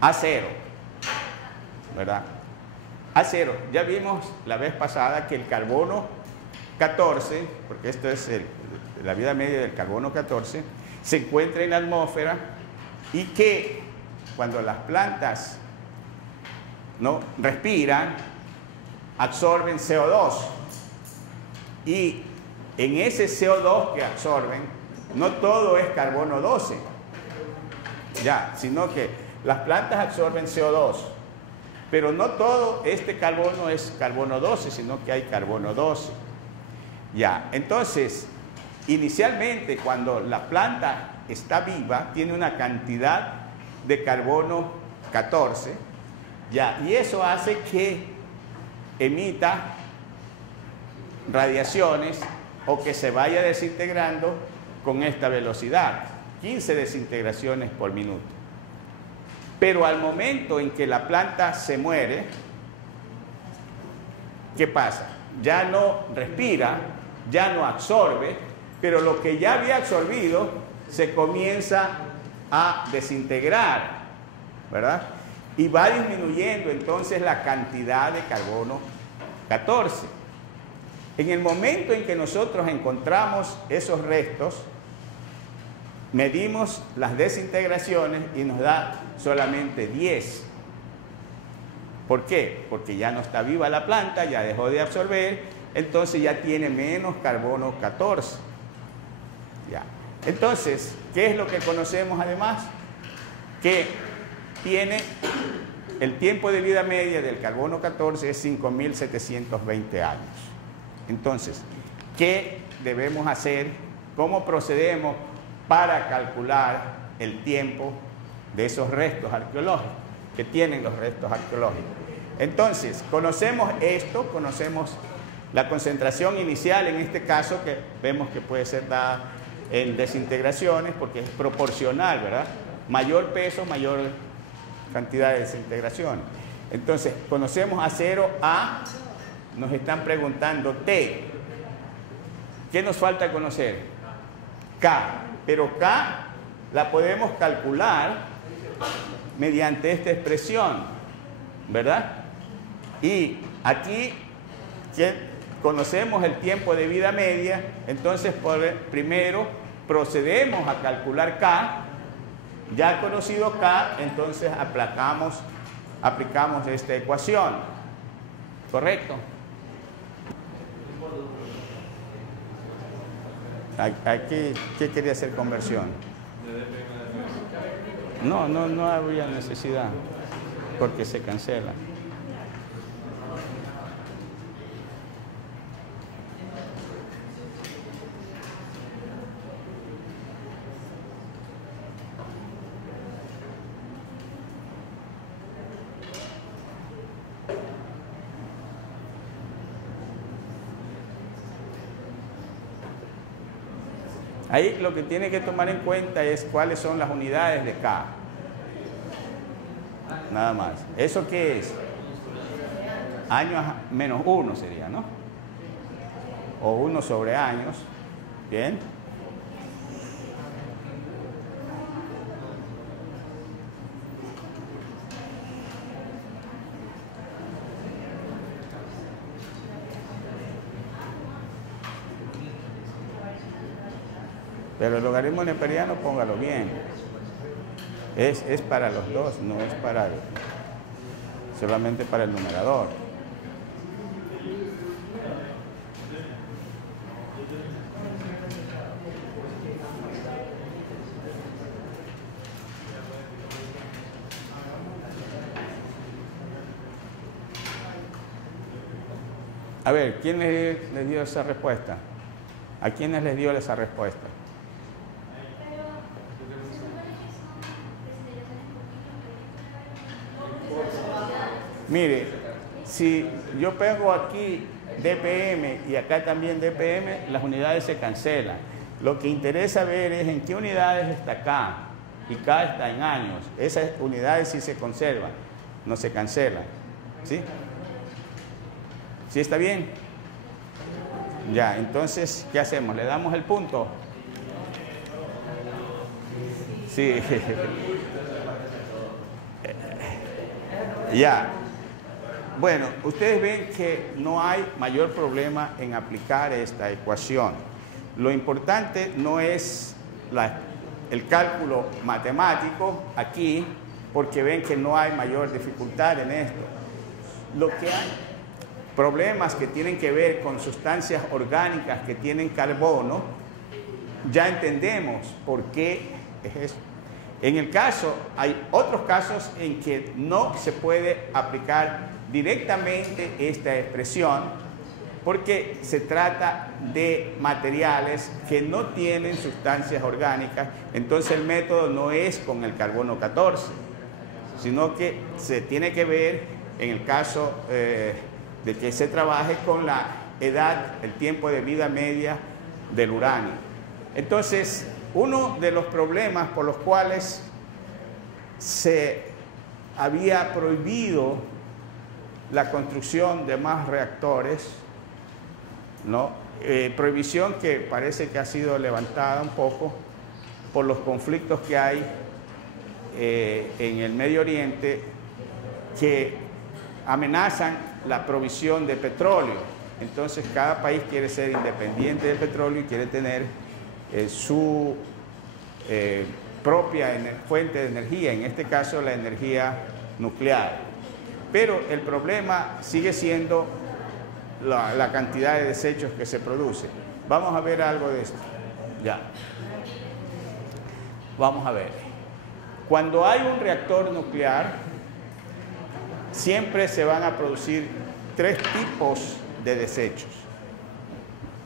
A0, ¿verdad? A0, ya vimos la vez pasada que el carbono 14, porque esto es la vida media del carbono 14, se encuentra en la atmósfera y que cuando las plantas no respiran, absorben CO2 y en ese CO2 que absorben, no todo es carbono 12, ya, sino que las plantas absorben CO2, pero no todo este carbono es carbono 12, sino que hay carbono 12. Ya, entonces, inicialmente cuando la planta está viva, tiene una cantidad de carbono 14, ya, y eso hace que emita radiaciones o que se vaya desintegrando con esta velocidad, 15 desintegraciones por minuto. Pero al momento en que la planta se muere, ¿qué pasa? Ya no respira, ya no absorbe, pero lo que ya había absorbido se comienza a desintegrar, ¿verdad? Y va disminuyendo entonces la cantidad de carbono 14. En el momento en que nosotros encontramos esos restos, medimos las desintegraciones y nos da solamente 10. ¿Por qué? Porque ya no está viva la planta, ya dejó de absorber, entonces ya tiene menos carbono 14. Ya. Entonces, ¿qué es lo que conocemos además? Que tiene el tiempo de vida media del carbono 14 es 5.720 años. Entonces, ¿qué debemos hacer? ¿Cómo procedemos para calcular el tiempo de esos restos arqueológicos que tienen los restos arqueológicos? Entonces, conocemos esto, conocemos la concentración inicial, en este caso, que vemos que puede ser dada en desintegraciones, porque es proporcional, ¿verdad? Mayor peso, mayor cantidad de desintegración. Entonces, conocemos A0, A, nos están preguntando T. ¿Qué nos falta conocer? K. Pero K la podemos calcular mediante esta expresión, ¿verdad? Y aquí conocemos el tiempo de vida media, entonces primero procedemos a calcular K. Ya conocido K, entonces aplicamos esta ecuación. ¿Correcto? Aquí, ¿qué quería hacer conversión? No habría necesidad, porque se cancela. Ahí lo que tiene que tomar en cuenta es cuáles son las unidades de K. Nada más. ¿Eso qué es? Años menos 1 sería, ¿no? O 1 sobre años. Bien. Pero el logaritmo neperiano, póngalo bien. Es para los dos, no es solamente para el numerador. A ver, ¿quién les dio esa respuesta? ¿A quiénes les dio esa respuesta? Mire, si yo pego aquí dpm y acá también dpm, las unidades se cancelan. Lo que interesa ver es en qué unidades está K, y K está en años. Esas unidades sí se conservan, no se cancelan. ¿Sí? ¿Sí está bien? Ya, entonces, ¿qué hacemos? ¿Le damos el punto? Sí. Ya. Bueno, ustedes ven que no hay mayor problema en aplicar esta ecuación. Lo importante no es el cálculo matemático aquí, porque ven que no hay mayor dificultad en esto. Lo que hay problemas que tienen que ver con sustancias orgánicas que tienen carbono, ya entendemos por qué es eso. En el caso, hay otros casos en que no se puede aplicar directamente esta expresión porque se trata de materiales que no tienen sustancias orgánicas, entonces el método no es con el carbono 14, sino que se tiene que ver en el caso de que se trabaje con la edad, el tiempo de vida media del uranio. Entonces, uno de los problemas por los cuales se había prohibido la construcción de más reactores, ¿no? Prohibición que parece que ha sido levantada un poco por los conflictos que hay en el Medio Oriente que amenazan la provisión de petróleo. Entonces cada país quiere ser independiente del petróleo y quiere tener su propia fuente de energía, en este caso la energía nuclear. Pero el problema sigue siendo la cantidad de desechos que se produce. Vamos a ver algo de esto. Ya. Vamos a ver. Cuando hay un reactor nuclear, siempre se van a producir tres tipos de desechos,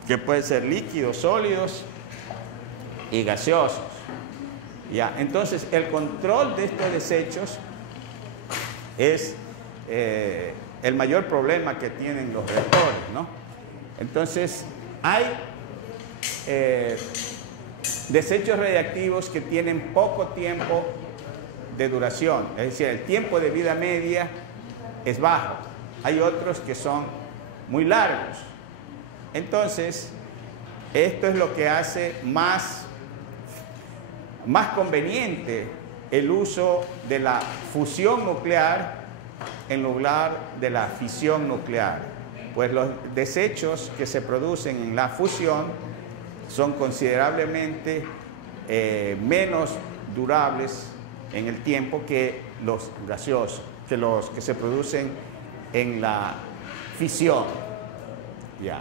que pueden ser líquidos, sólidos y gaseosos. Ya. Entonces, el control de estos desechos es el mayor problema que tienen los reactores, ¿no? Entonces, hay desechos radiactivos que tienen poco tiempo de duración, es decir, el tiempo de vida media es bajo. Hay otros que son muy largos. Entonces, esto es lo que hace más conveniente el uso de la fusión nuclear en lugar de la fisión nuclear, pues los desechos que se producen en la fusión son considerablemente menos durables en el tiempo que los gaseosos, que los que se producen en la fisión. Ya.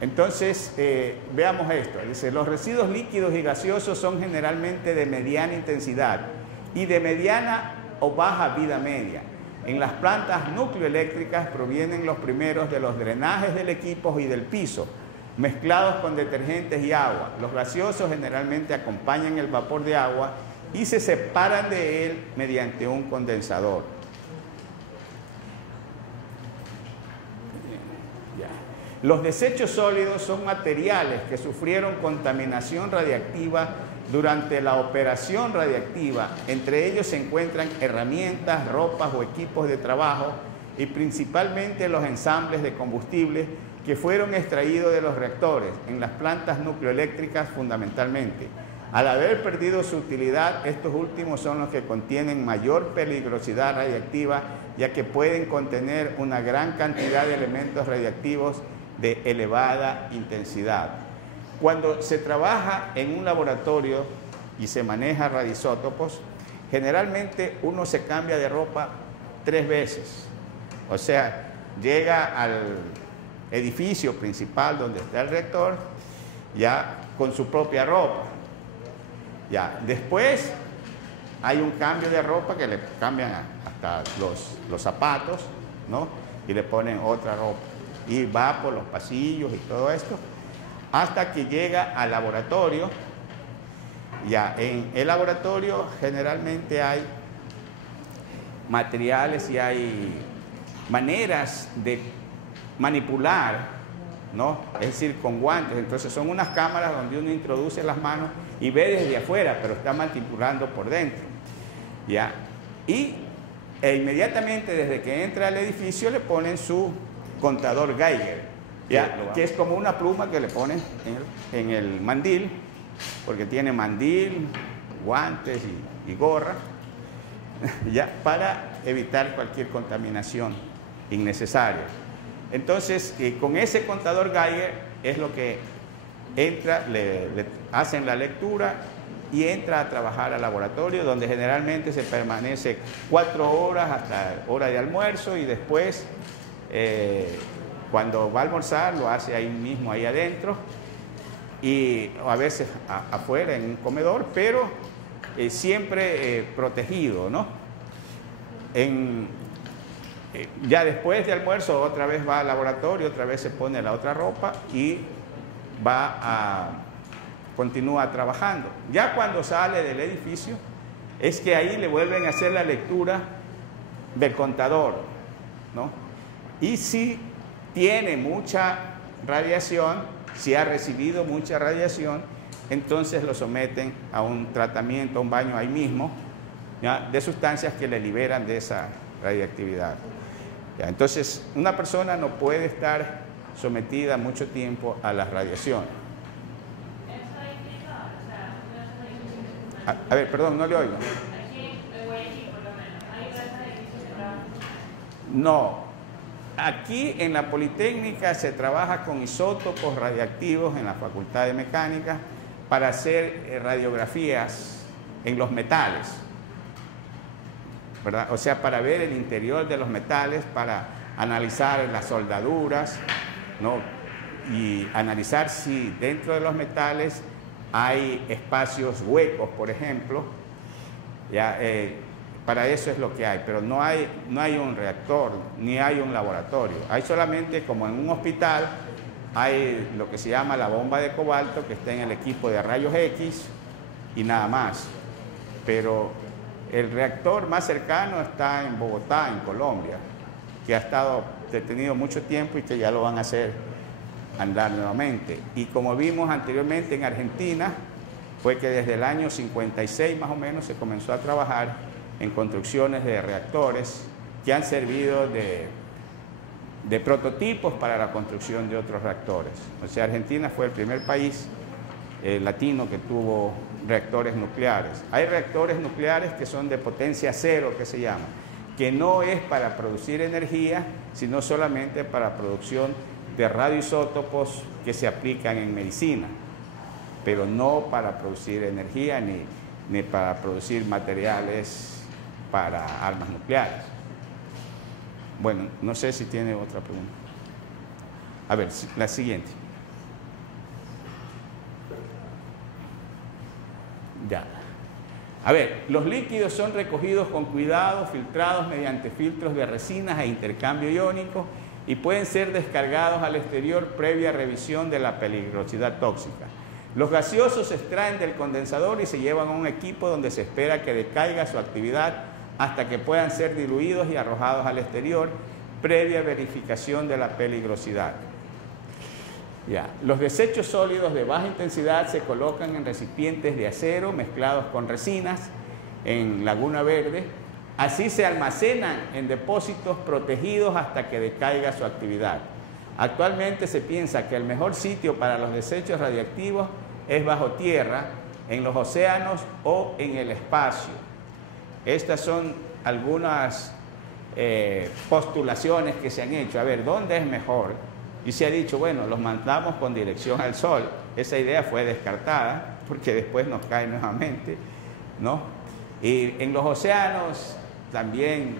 Entonces, veamos esto. Dice, los residuos líquidos y gaseosos son generalmente de mediana intensidad y de mediana o baja vida media. En las plantas nucleoeléctricas provienen los primeros de los drenajes del equipo y del piso, mezclados con detergentes y agua. Los gaseosos generalmente acompañan el vapor de agua y se separan de él mediante un condensador. Los desechos sólidos son materiales que sufrieron contaminación radiactiva durante la operación radiactiva. Entre ellos se encuentran herramientas, ropas o equipos de trabajo y principalmente los ensambles de combustible que fueron extraídos de los reactores, en las plantas nucleoeléctricas fundamentalmente. Al haber perdido su utilidad, estos últimos son los que contienen mayor peligrosidad radiactiva, ya que pueden contener una gran cantidad de elementos radiactivos de elevada intensidad. Cuando se trabaja en un laboratorio y se maneja radioisótopos, generalmente uno se cambia de ropa 3 veces. O sea, llega al edificio principal donde está el reactor ya con su propia ropa. Ya, después hay un cambio de ropa que le cambian hasta los zapatos, ¿no? Y le ponen otra ropa. Y va por los pasillos y todo esto, hasta que llega al laboratorio. Ya, en el laboratorio generalmente hay materiales y hay maneras de manipular, ¿no? Es decir, con guantes. Entonces son unas cámaras donde uno introduce las manos y ve desde afuera, pero está manipulando por dentro. ¿Ya? Y inmediatamente desde que entra al edificio le ponen su contador Geiger, ¿ya? Que es como una pluma que le ponen en el mandil, porque tiene mandil, guantes y gorra, ya, para evitar cualquier contaminación innecesaria. Entonces, con ese contador Geiger es lo que entra, le hacen la lectura y entra a trabajar al laboratorio, donde generalmente se permanece 4 horas hasta hora de almuerzo, y después, cuando va a almorzar, lo hace ahí mismo, ahí adentro, y a veces afuera en un comedor, pero siempre protegido, ¿no? Ya después de almuerzo otra vez va al laboratorio, otra vez se pone la otra ropa y continúa trabajando. Ya cuando sale del edificio es que ahí le vuelven a hacer la lectura del contador, ¿no? Y si tiene mucha radiación, si ha recibido mucha radiación, entonces lo someten a un tratamiento, a un baño ahí mismo, ¿ya?, de sustancias que le liberan de esa radiactividad. ¿Ya? Entonces, una persona no puede estar sometida mucho tiempo a la radiación. A ver, perdón, no le oigo. No, aquí en la Politécnica se trabaja con isótopos radiactivos en la Facultad de Mecánica para hacer radiografías en los metales, ¿verdad? O sea, para ver el interior de los metales, para analizar las soldaduras, ¿no? Y analizar si dentro de los metales hay espacios huecos, por ejemplo. Ya, para eso es lo que hay, pero no hay un reactor, ni hay un laboratorio. Hay solamente, como en un hospital, hay lo que se llama la bomba de cobalto, que está en el equipo de rayos X, y nada más. Pero el reactor más cercano está en Bogotá, en Colombia, que ha estado detenido mucho tiempo y que ya lo van a hacer andar nuevamente. Y como vimos anteriormente en Argentina, fue que desde el año 56 más o menos se comenzó a trabajar en construcciones de reactores que han servido de prototipos para la construcción de otros reactores. O sea, Argentina fue el primer país latino que tuvo reactores nucleares. Hay reactores nucleares que son de potencia cero, que se llama, que no es para producir energía, sino solamente para producción de radioisótopos que se aplican en medicina, pero no para producir energía ni para producir materiales para armas nucleares. Bueno, no sé si tiene otra pregunta. A ver, la siguiente. Ya. A ver, los líquidos son recogidos con cuidado, filtrados mediante filtros de resinas e intercambio iónico, y pueden ser descargados al exterior previa revisión de la peligrosidad tóxica. Los gaseosos se extraen del condensador y se llevan a un equipo donde se espera que decaiga su actividad hasta que puedan ser diluidos y arrojados al exterior, previa verificación de la peligrosidad. Ya. Los desechos sólidos de baja intensidad se colocan en recipientes de acero mezclados con resinas en Laguna Verde. Así se almacenan en depósitos protegidos hasta que decaiga su actividad. Actualmente se piensa que el mejor sitio para los desechos radiactivos es bajo tierra, en los océanos o en el espacio. Estas son algunas postulaciones que se han hecho. A ver, ¿dónde es mejor? Y se ha dicho, bueno, los mandamos con dirección al Sol. Esa idea fue descartada porque después nos cae nuevamente, ¿no? Y en los océanos también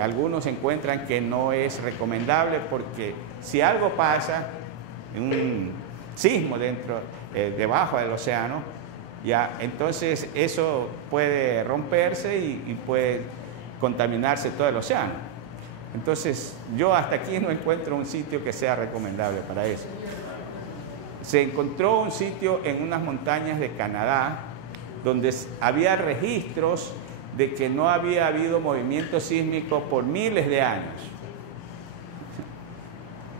algunos encuentran que no es recomendable, porque si algo pasa, un sismo debajo del océano, ya, entonces eso puede romperse y puede contaminarse todo el océano. Entonces, yo hasta aquí no encuentro un sitio que sea recomendable para eso. Se encontró un sitio en unas montañas de Canadá donde había registros de que no había habido movimiento sísmico por miles de años.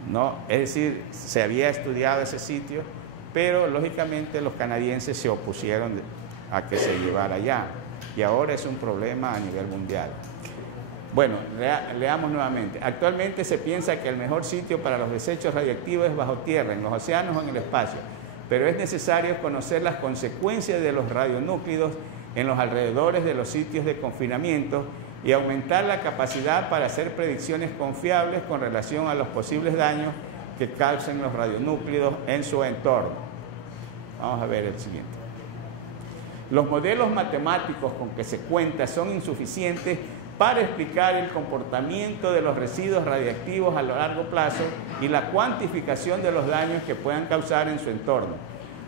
¿No? Es decir, se había estudiado ese sitio, pero lógicamente los canadienses se opusieron a que se llevara allá, y ahora es un problema a nivel mundial. Bueno, leamos nuevamente. Actualmente se piensa que el mejor sitio para los desechos radiactivos es bajo tierra, en los océanos o en el espacio, pero es necesario conocer las consecuencias de los radionúclidos en los alrededores de los sitios de confinamiento y aumentar la capacidad para hacer predicciones confiables con relación a los posibles daños que causen los radionúclidos en su entorno. Vamos a ver el siguiente. Los modelos matemáticos con que se cuenta son insuficientes para explicar el comportamiento de los residuos radiactivos a largo plazo y la cuantificación de los daños que puedan causar en su entorno.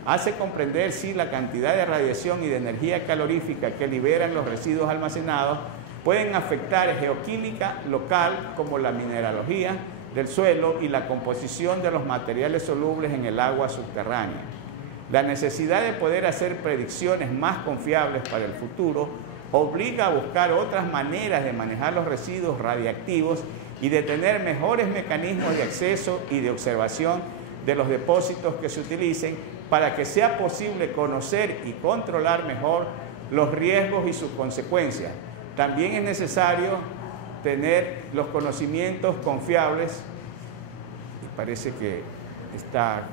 Hace comprender si la cantidad de radiación y de energía calorífica que liberan los residuos almacenados pueden afectar geoquímica local como la mineralogía del suelo y la composición de los materiales solubles en el agua subterránea. La necesidad de poder hacer predicciones más confiables para el futuro obliga a buscar otras maneras de manejar los residuos radiactivos y de tener mejores mecanismos de acceso y de observación de los depósitos que se utilicen para que sea posible conocer y controlar mejor los riesgos y sus consecuencias. También es necesario tener los conocimientos confiables, y parece que está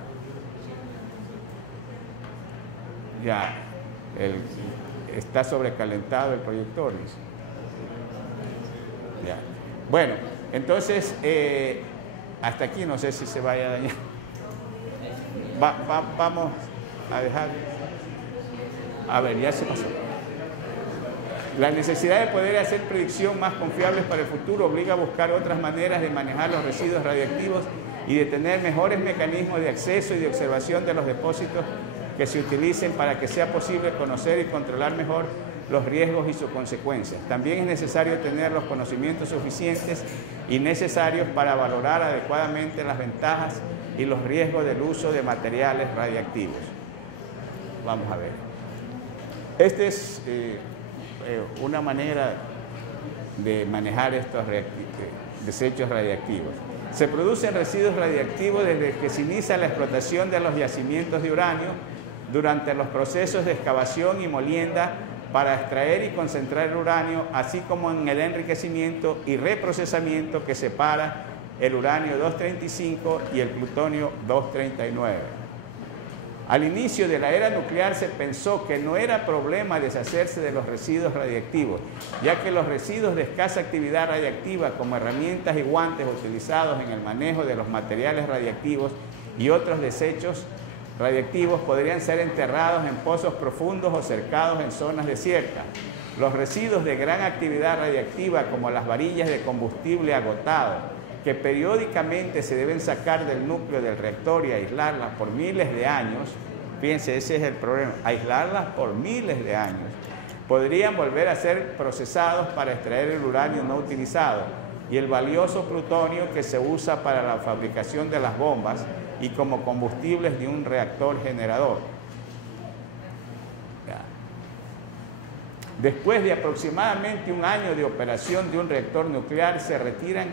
sobrecalentado el proyector. Ya. Bueno, entonces, hasta aquí no sé si se vaya a dañar. Vamos a dejar. A ver, ya se pasó. La necesidad de poder hacer predicción más confiables para el futuro obliga a buscar otras maneras de manejar los residuos radiactivos y de tener mejores mecanismos de acceso y de observación de los depósitos que se utilicen para que sea posible conocer y controlar mejor los riesgos y sus consecuencias. También es necesario tener los conocimientos suficientes y necesarios para valorar adecuadamente las ventajas y los riesgos del uso de materiales radiactivos. Vamos a ver. Esta es una manera de manejar estos desechos radiactivos. Se producen residuos radiactivos desde que se inicia la explotación de los yacimientos de uranio, durante los procesos de excavación y molienda para extraer y concentrar el uranio, así como en el enriquecimiento y reprocesamiento que separa el uranio 235 y el plutonio 239. Al inicio de la era nuclear se pensó que no era problema deshacerse de los residuos radiactivos, ya que los residuos de escasa actividad radiactiva, como herramientas y guantes utilizados en el manejo de los materiales radiactivos y otros desechos radiactivos, podrían ser enterrados en pozos profundos o cercados en zonas desiertas. Los residuos de gran actividad radiactiva, como las varillas de combustible agotado, que periódicamente se deben sacar del núcleo del reactor y aislarlas por miles de años, fíjense, ese es el problema, aislarlas por miles de años, podrían volver a ser procesados para extraer el uranio no utilizado y el valioso plutonio que se usa para la fabricación de las bombas y como combustibles de un reactor generador. Después de aproximadamente un año de operación de un reactor nuclear, se retiran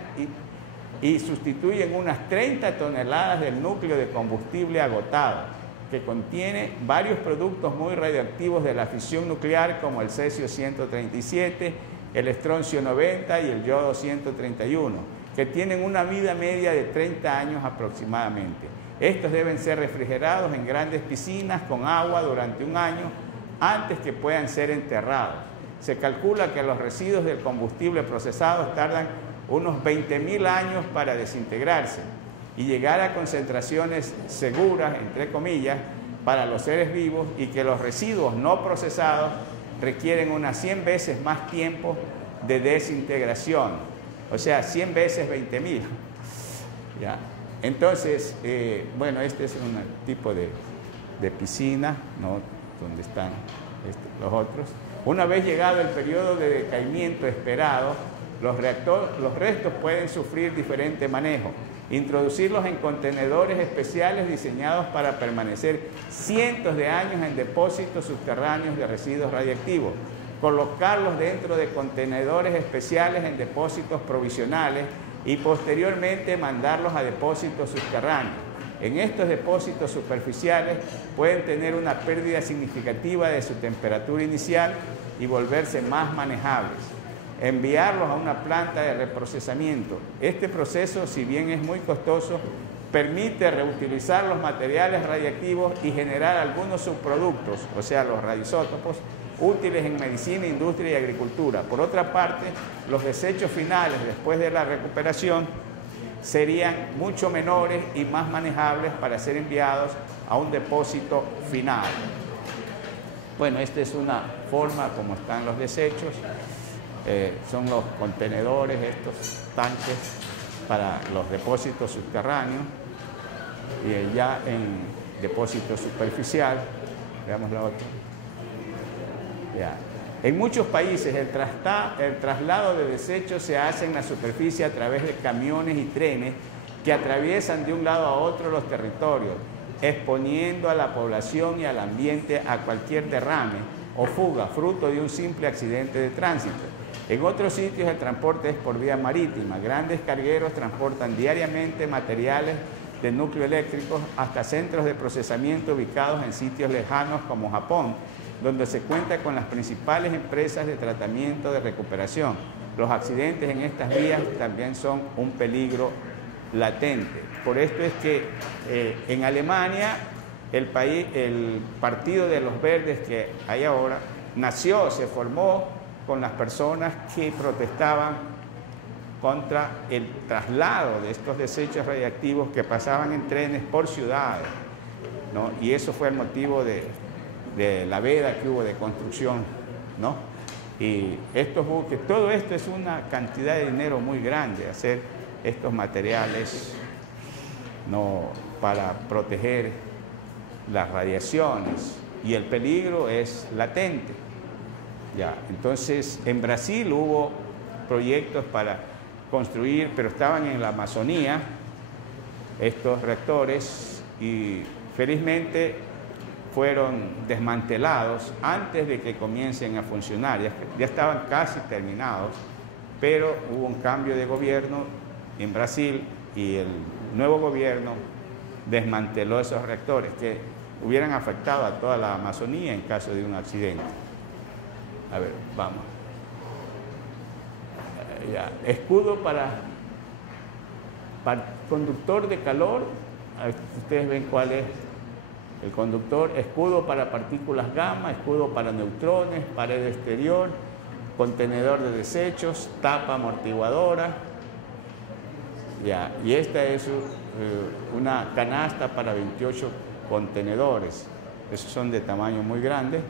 y sustituyen unas 30 toneladas del núcleo de combustible agotado, que contiene varios productos muy radioactivos de la fisión nuclear, como el cesio-137, el estroncio-90 y el yodo-131, que tienen una vida media de 30 años aproximadamente. Estos deben ser refrigerados en grandes piscinas con agua durante un año antes que puedan ser enterrados. Se calcula que los residuos del combustible procesado tardan unos 20.000 años para desintegrarse y llegar a concentraciones seguras, entre comillas, para los seres vivos, y que los residuos no procesados requieren unas 100 veces más tiempo de desintegración, o sea, 100 veces 20.000. ¿Ya? Entonces, bueno, este es un tipo de piscina, ¿no?, donde están los otros. Una vez llegado el periodo de decaimiento esperado, los restos pueden sufrir diferente manejo. Introducirlos en contenedores especiales diseñados para permanecer cientos de años en depósitos subterráneos de residuos radiactivos. Colocarlos dentro de contenedores especiales en depósitos provisionales y posteriormente mandarlos a depósitos subterráneos. En estos depósitos superficiales pueden tener una pérdida significativa de su temperatura inicial y volverse más manejables. Enviarlos a una planta de reprocesamiento. Este proceso, si bien es muy costoso, permite reutilizar los materiales radiactivos y generar algunos subproductos, o sea, los radioisótopos, útiles en medicina, industria y agricultura. Por otra parte, los desechos finales después de la recuperación serían mucho menores y más manejables para ser enviados a un depósito final. Bueno, esta es una forma como están los desechos. Son los contenedores, estos tanques para los depósitos subterráneos y ya en depósito superficial. Veamos la otra. Ya. En muchos países el traslado de desechos se hace en la superficie a través de camiones y trenes que atraviesan de un lado a otro los territorios, exponiendo a la población y al ambiente a cualquier derrame o fuga, fruto de un simple accidente de tránsito. En otros sitios el transporte es por vía marítima. Grandes cargueros transportan diariamente materiales de núcleo eléctrico hasta centros de procesamiento ubicados en sitios lejanos como Japón, donde se cuenta con las principales empresas de tratamiento de recuperación. Los accidentes en estas vías también son un peligro latente. Por esto es que en Alemania el Partido de los Verdes que hay ahora se formó con las personas que protestaban contra el traslado de estos desechos radiactivos que pasaban en trenes por ciudades, ¿no? Y eso fue el motivo de la veda que hubo de construcción, ¿no? Y estos buques, todo esto es una cantidad de dinero muy grande, hacer estos materiales, ¿no?, para proteger las radiaciones, y el peligro es latente. Ya, entonces en Brasil hubo proyectos para construir, pero estaban en la Amazonía, estos reactores, y felizmente fueron desmantelados antes de que comiencen a funcionar. Ya estaban casi terminados, pero hubo un cambio de gobierno en Brasil y el nuevo gobierno desmanteló esos reactores que hubieran afectado a toda la Amazonía en caso de un accidente. A ver, vamos. Ya. Escudo para conductor de calor. Ustedes ven cuál es el conductor. Escudo para partículas gamma, escudo para neutrones, pared exterior, contenedor de desechos, tapa amortiguadora. Ya. Y esta es una canasta para 28 contenedores. Esos son de tamaño muy grande,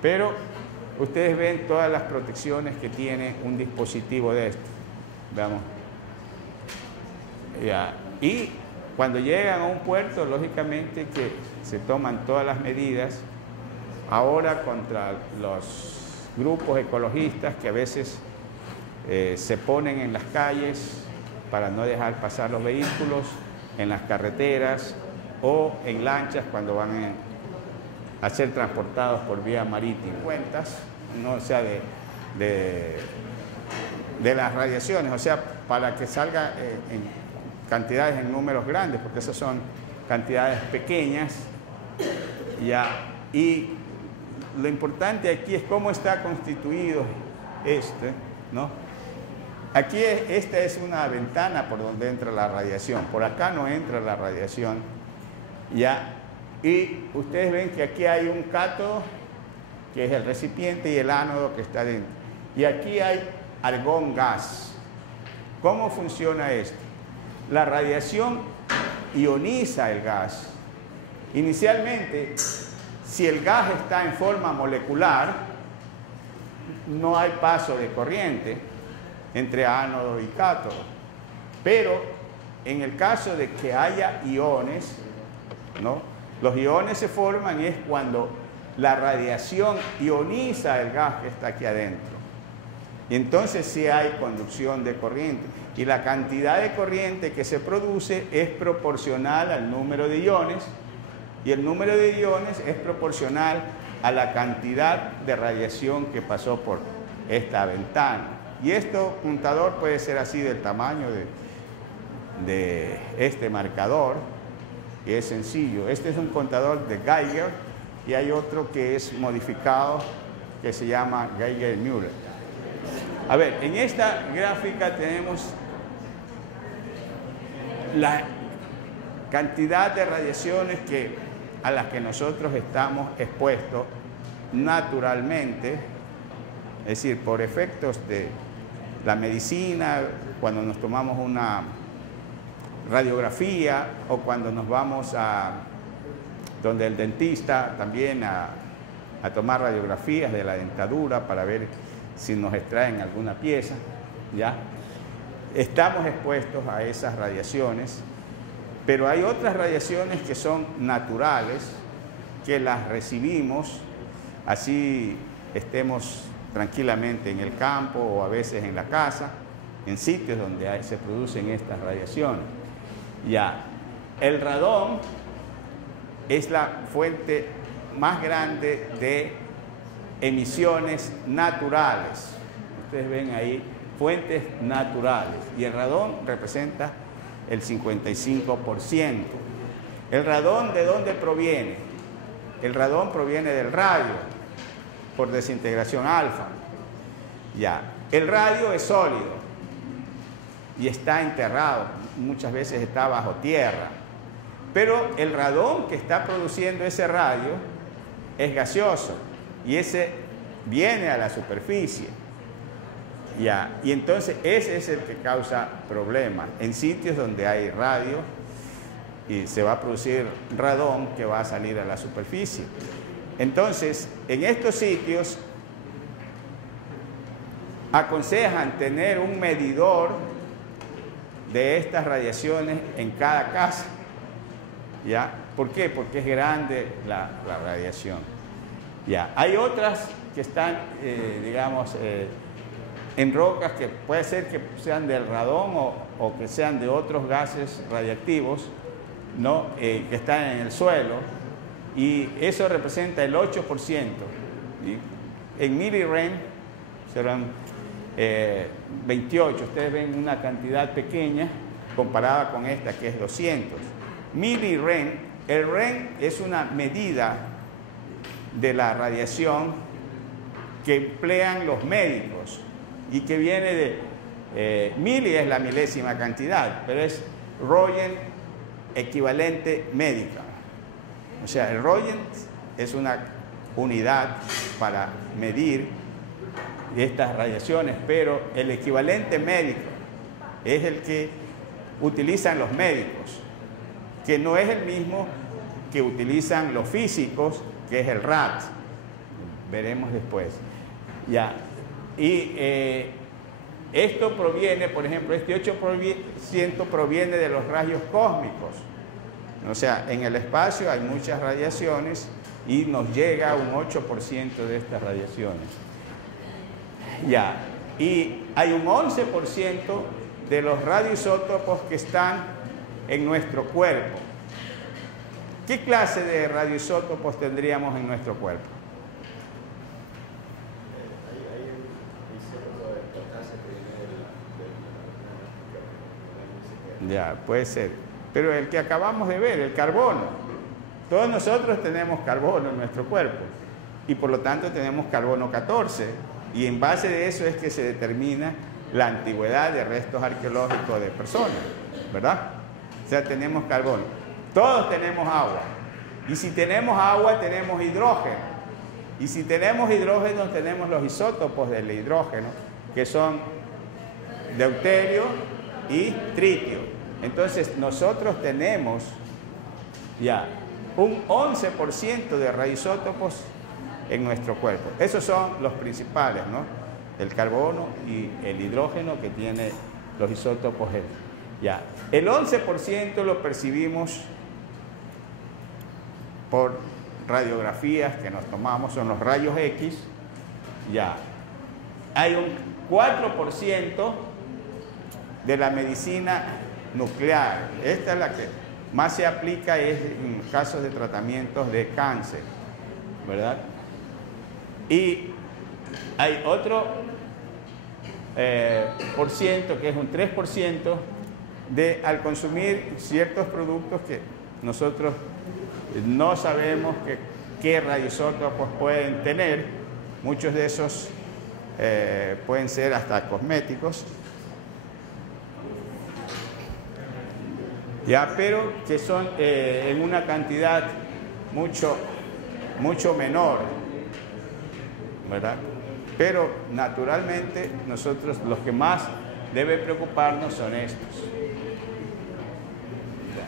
pero ustedes ven todas las protecciones que tiene un dispositivo de esto. Veamos. Ya. Y cuando llegan a un puerto, lógicamente que se toman todas las medidas ahora contra los grupos ecologistas que a veces se ponen en las calles para no dejar pasar los vehículos, en las carreteras o en lanchas cuando van a ser transportados por vía marítima. Cuentas, no, o sea, de las radiaciones, o sea, para que salga en cantidades, en números grandes, porque esas son cantidades pequeñas, ya. Y lo importante aquí es cómo está constituido ¿no? Aquí esta es una ventana por donde entra la radiación, por acá no entra la radiación, ya. Y ustedes ven que aquí hay un cátodo, que es el recipiente, y el ánodo que está dentro. Y aquí hay argón gas. ¿Cómo funciona esto? La radiación ioniza el gas. Inicialmente, si el gas está en forma molecular, no hay paso de corriente entre ánodo y cátodo. Pero en el caso de que haya iones, ¿no?, los iones se forman es cuando la radiación ioniza el gas que está aquí adentro. Y entonces sí hay conducción de corriente. Y la cantidad de corriente que se produce es proporcional al número de iones, y el número de iones es proporcional a la cantidad de radiación que pasó por esta ventana. Y este contador puede ser así del tamaño de este marcador, que es sencillo. Este es un contador de Geiger, y hay otro que es modificado que se llama Geiger-Müller. A ver, en esta gráfica tenemos la cantidad de radiaciones a las que nosotros estamos expuestos naturalmente, es decir, por efectos de la medicina, cuando nos tomamos una radiografía o cuando nos vamos a donde el dentista también a tomar radiografías de la dentadura para ver si nos extraen alguna pieza, ¿ya? Estamos expuestos a esas radiaciones, pero hay otras radiaciones que son naturales, que las recibimos, así estemos tranquilamente en el campo o a veces en la casa, en sitios donde se producen estas radiaciones. Ya, el radón es la fuente más grande de emisiones naturales. Ustedes ven ahí, fuentes naturales, y el radón representa el 55%. ¿El radón de dónde proviene? El radón proviene del radio, por desintegración alfa. Ya, el radio es sólido y está enterrado, muchas veces está bajo tierra, pero el radón que está produciendo ese radio es gaseoso y ese viene a la superficie. Ya, y entonces ese es el que causa problemas en sitios donde hay radio, y se va a producir radón que va a salir a la superficie. Entonces, en estos sitios aconsejan tener un medidor de estas radiaciones en cada casa. ¿Ya? ¿Por qué? Porque es grande la radiación. ¿Ya? Hay otras que están, digamos, en rocas que puede ser que sean del radón o que sean de otros gases radiactivos, ¿no? Que están en el suelo, y eso representa el 8%. ¿Sí? En millirem serán 28. Ustedes ven una cantidad pequeña comparada con esta que es 200. Millirem, el REM es una medida de la radiación que emplean los médicos y que viene de mili es la milésima cantidad, pero es Roentgen equivalente médica. O sea, el Roentgen es una unidad para medir estas radiaciones, pero el equivalente médico es el que utilizan los médicos, que no es el mismo que utilizan los físicos, que es el RAT. Veremos después. Ya. Y esto proviene, por ejemplo, este 8% proviene de los rayos cósmicos. O sea, en el espacio hay muchas radiaciones y nos llega un 8% de estas radiaciones. Ya. Y hay un 11% de los radioisótopos que están en nuestro cuerpo. ¿Qué clase de radioisótopos tendríamos en nuestro cuerpo? Ya, puede ser. Pero el que acabamos de ver, el carbono. Todos nosotros tenemos carbono en nuestro cuerpo y por lo tanto tenemos carbono 14, y en base de eso es que se determina la antigüedad de restos arqueológicos de personas, ¿verdad? O sea, tenemos carbono. Todos tenemos agua. Y si tenemos agua, tenemos hidrógeno. Y si tenemos hidrógeno, tenemos los isótopos del hidrógeno, que son deuterio y tritio. Entonces, nosotros tenemos ya un 11% de radioisótopos en nuestro cuerpo. Esos son los principales, ¿no? El carbono y el hidrógeno, que tiene los isótopos. Ya. El 11% lo percibimos por radiografías que nos tomamos, son los rayos X. Ya. Hay un 4% de la medicina nuclear. Esta es la que más se aplica, es en casos de tratamientos de cáncer, ¿verdad? Y hay otro por ciento, que es un 3%, de al consumir ciertos productos que nosotros no sabemos qué radioisótopos pueden tener. Muchos de esos pueden ser hasta cosméticos, ya, pero que son en una cantidad mucho menor. ¿verdad? Pero naturalmente nosotros los que más debe preocuparnos son estos.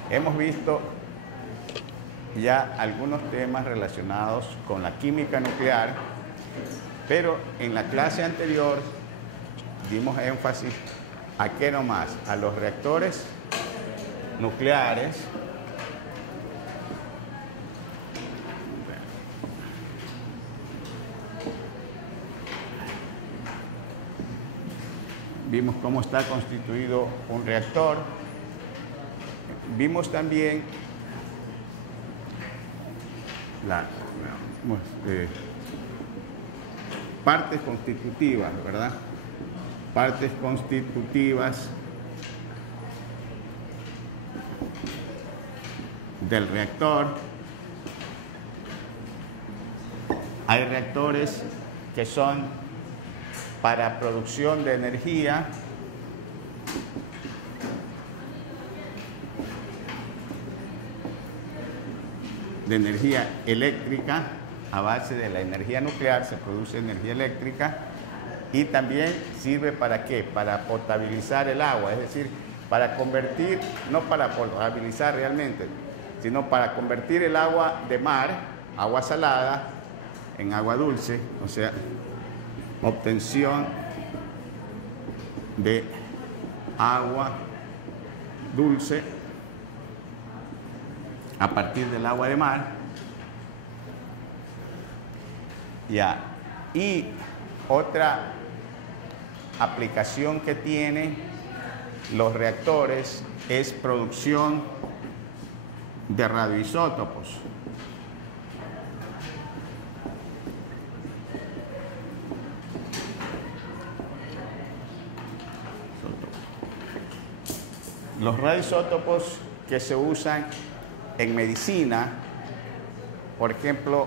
Hemos visto ya algunos temas relacionados con la química nuclear, pero en la clase anterior dimos énfasis a qué nomás, a los reactores nucleares, vimos cómo está constituido un reactor, vimos también partes constitutivas, ¿verdad? Partes constitutivas del reactor. Hay reactores que son para producción de energía, eléctrica. A base de la energía nuclear se produce energía eléctrica, y también sirve ¿para qué? Para potabilizar el agua, es decir, para convertir, no para potabilizar realmente, sino para convertir el agua de mar, agua salada, en agua dulce, o sea, obtención de agua dulce a partir del agua de mar. Ya. Y otra aplicación que tienen los reactores es producción de radioisótopos. Los radioisótopos que se usan en medicina, por ejemplo,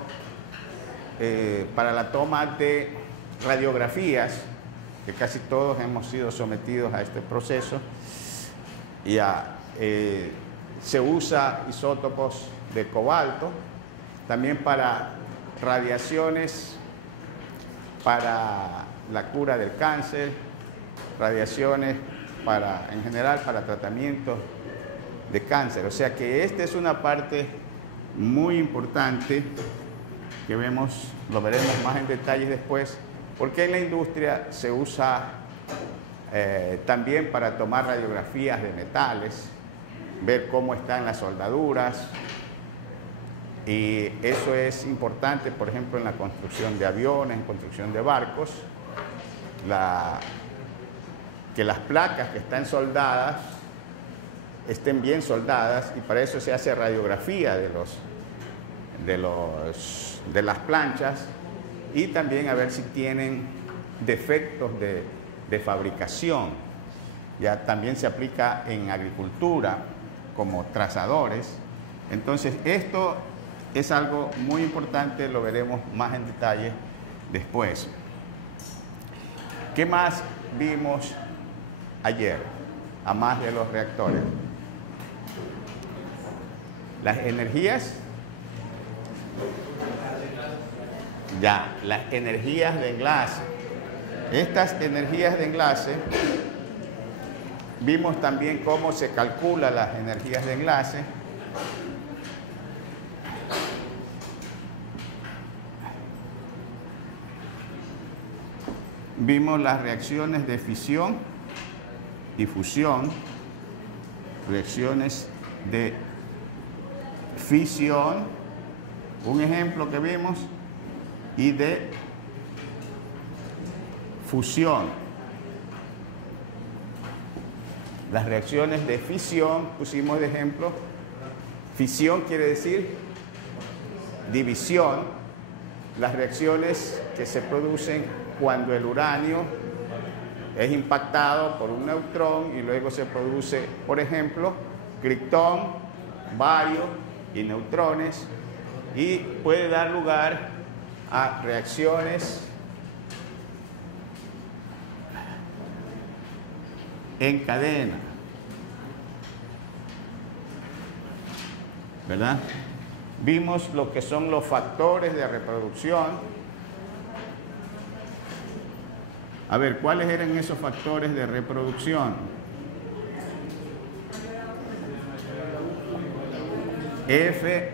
para la toma de radiografías, que casi todos hemos sido sometidos a este proceso, se usa isótopos de cobalto, también para radiaciones, para la cura del cáncer, radiaciones en general para tratamientos de cáncer. O sea que esta es una parte muy importante que lo veremos más en detalle después, porque en la industria se usa también para tomar radiografías de metales, ver cómo están las soldaduras, y eso es importante, por ejemplo, en la construcción de aviones, en construcción de barcos, que las placas que están soldadas estén bien soldadas, y para eso se hace radiografía de las planchas, y también a ver si tienen defectos de fabricación. Ya también se aplica en agricultura como trazadores. Entonces esto es algo muy importante, lo veremos más en detalle después. ¿Qué más vimos ayer, a más de los reactores? Las energías, las energías de enlace. Estas energías de enlace, vimos también cómo se calculan las energías de enlace. Vimos las reacciones de fisión y fusión, reacciones de fisión, un ejemplo que vimos, y de fusión. Las reacciones de fisión pusimos de ejemplo. Fisión quiere decir división. Las reacciones que se producen cuando el uranio es impactado por un neutrón y luego se produce, por ejemplo, criptón, bario y neutrones, y puede dar lugar a reacciones en cadena, ¿verdad? Vimos lo que son los factores de reproducción, A ver, ¿cuáles eran esos factores de reproducción? F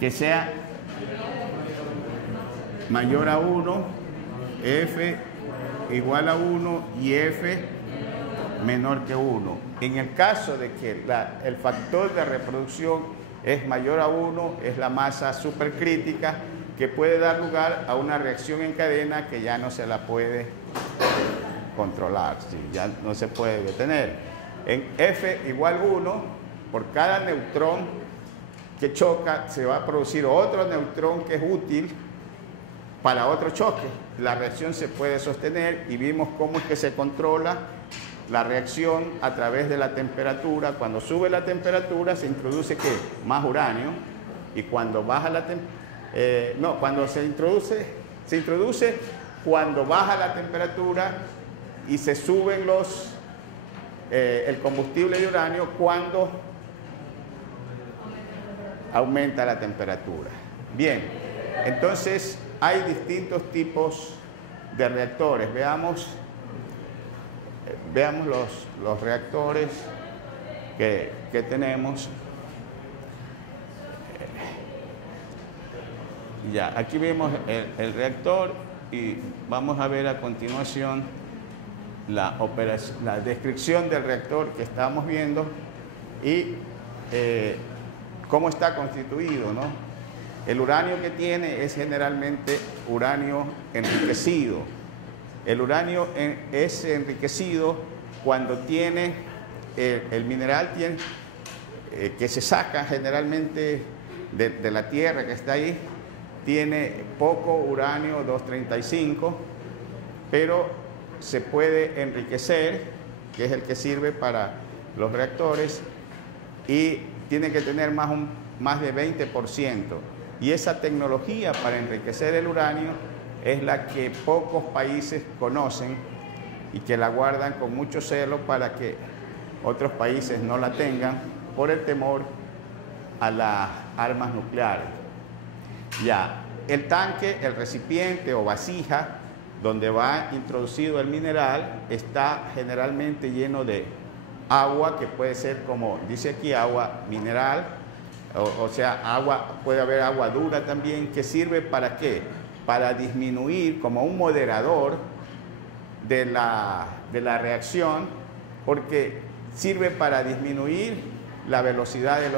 que sea mayor a 1, F igual a 1 y F menor que 1. En el caso de que el factor de reproducción es mayor a 1, es la masa supercrítica que puede dar lugar a una reacción en cadena que ya no se la puede controlar, ¿sí? Ya no se puede detener. En F igual 1, por cada neutrón que choca se va a producir otro neutrón que es útil para otro choque. La reacción se puede sostener y vimos cómo es que se controla la reacción a través de la temperatura. Cuando sube la temperatura se introduce ¿qué? Más uranio, y cuando baja la cuando se introduce cuando baja la temperatura y se suben el combustible de uranio cuando aumenta la temperatura. Bien, entonces hay distintos tipos de reactores. Veamos los reactores que tenemos. Ya, aquí vemos el reactor y vamos a ver a continuación la descripción del reactor que estamos viendo y cómo está constituido, ¿no? El uranio que tiene es generalmente uranio enriquecido. El uranio es enriquecido cuando tiene el mineral que se saca generalmente de la tierra que está ahí, tiene poco uranio 235, pero se puede enriquecer, que es el que sirve para los reactores, y tiene que tener más de 20%. Y esa tecnología para enriquecer el uranio es la que pocos países conocen y que la guardan con mucho celo para que otros países no la tengan por el temor a las armas nucleares. Ya, el tanque, el recipiente o vasija donde va introducido el mineral está generalmente lleno de agua, que puede ser, como dice aquí, agua mineral, o sea, puede haber agua dura también, que sirve ¿para qué? Para disminuir, como un moderador de la reacción, porque sirve para disminuir la velocidad de los